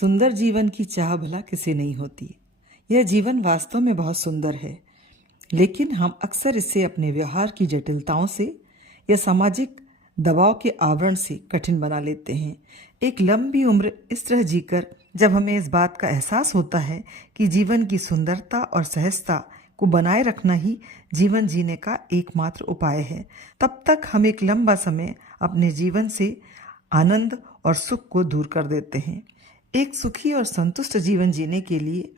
सुंदर जीवन की चाह भला किसे नहीं होती। यह जीवन वास्तव में बहुत सुंदर है, लेकिन हम अक्सर इसे अपने व्यवहार की जटिलताओं से या सामाजिक दबाव के आवरण से कठिन बना लेते हैं। एक लंबी उम्र इस तरह जीकर जब हमें इस बात का एहसास होता है कि जीवन की सुंदरता और सहजता को बनाए रखना ही जीवन जीने का एकमात्र उपाय है, तब तक हम एक लंबा समय अपने जीवन से आनंद और सुख को दूर कर देते हैं। एक सुखी और संतुष्ट जीवन जीने के लिए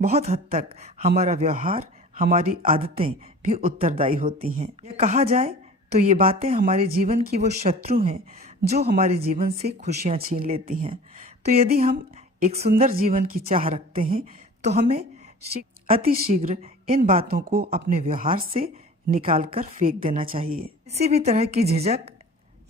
बहुत हद तक हमारा व्यवहार, हमारी आदतें भी उत्तरदायी होती हैं। यह कहा जाए तो ये बातें हमारे जीवन की वो शत्रु हैं जो हमारे जीवन से खुशियां छीन लेती हैं। तो यदि हम एक सुंदर जीवन की चाह रखते हैं तो हमें अति शीघ्र इन बातों को अपने व्यवहार से निकालकर फेंक देना चाहिए। किसी भी तरह की झिझक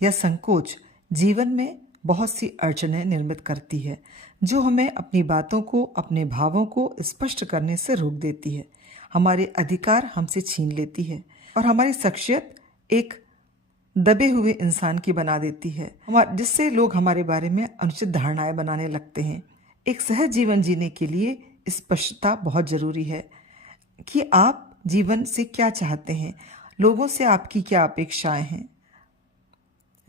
या संकोच जीवन में बहुत सी अड़चनें निर्मित करती है, जो हमें अपनी बातों को, अपने भावों को स्पष्ट करने से रोक देती है, हमारे अधिकार हमसे छीन लेती है और हमारी शख्सियत एक दबे हुए इंसान की बना देती है, जिससे लोग हमारे बारे में अनुचित धारणाएं बनाने लगते हैं। एक सहज जीवन जीने के लिए स्पष्टता बहुत जरूरी है कि आप जीवन से क्या चाहते हैं, लोगों से आपकी क्या अपेक्षाएं हैं।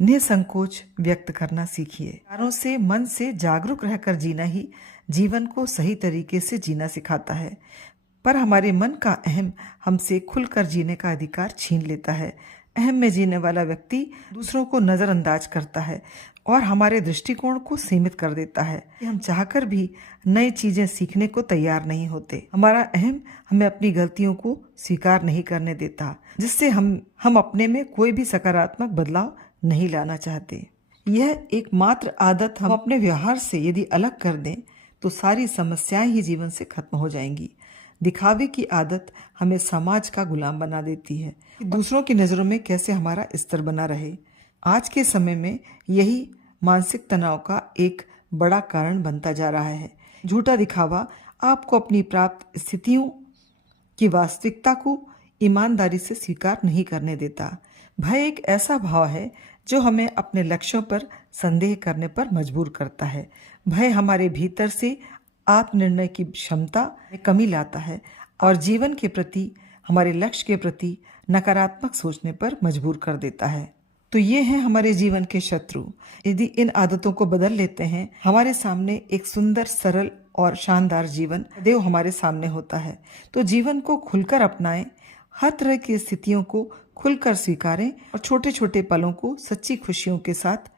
निसंकोच व्यक्त करना सीखिए। विचारों से, मन से जागरूक रहकर जीना ही जीवन को सही तरीके से जीना सिखाता है, पर हमारे मन का अहम हमसे खुलकर जीने का अधिकार छीन लेता है। अहम में जीने वाला व्यक्ति दूसरों को नजरअंदाज करता है और हमारे दृष्टिकोण को सीमित कर देता है। हम चाहकर भी नई चीजें सीखने को तैयार नहीं होते। हमारा अहम हमें अपनी गलतियों को स्वीकार नहीं करने देता, जिससे हम अपने में कोई भी सकारात्मक बदलाव नहीं लाना चाहते। यह एकमात्र आदत हम अपने व्यवहार से यदि अलग कर दें तो सारी समस्याएं ही जीवन से खत्म हो जाएंगी। दिखावे की आदत हमें समाज का गुलाम बना देती है, दूसरों की नजरों में कैसे हमारा स्तर बना रहे। आज के समय में यही मानसिक तनाव का एक बड़ा कारण बनता जा रहा है। झूठा दिखावा आपको अपनी प्राप्त स्थितियों की वास्तविकता को ईमानदारी से स्वीकार नहीं करने देता। भय एक ऐसा भाव है जो हमें अपने लक्ष्यों पर संदेह करने पर मजबूर करता है। भय हमारे भीतर से आत्मनिर्णय की क्षमता में कमी लाता है और जीवन के प्रति, हमारे लक्ष्य के प्रति नकारात्मक सोचने पर मजबूर कर देता है। तो ये हैं हमारे जीवन के शत्रु। यदि इन आदतों को बदल लेते हैं, हमारे सामने एक सुंदर, सरल और शानदार जीवन देव हमारे सामने होता है। तो जीवन को खुलकर अपनाएं, हर तरह की स्थितियों को खुलकर स्वीकारें और छोटे छोटे पलों को सच्ची खुशियों के साथ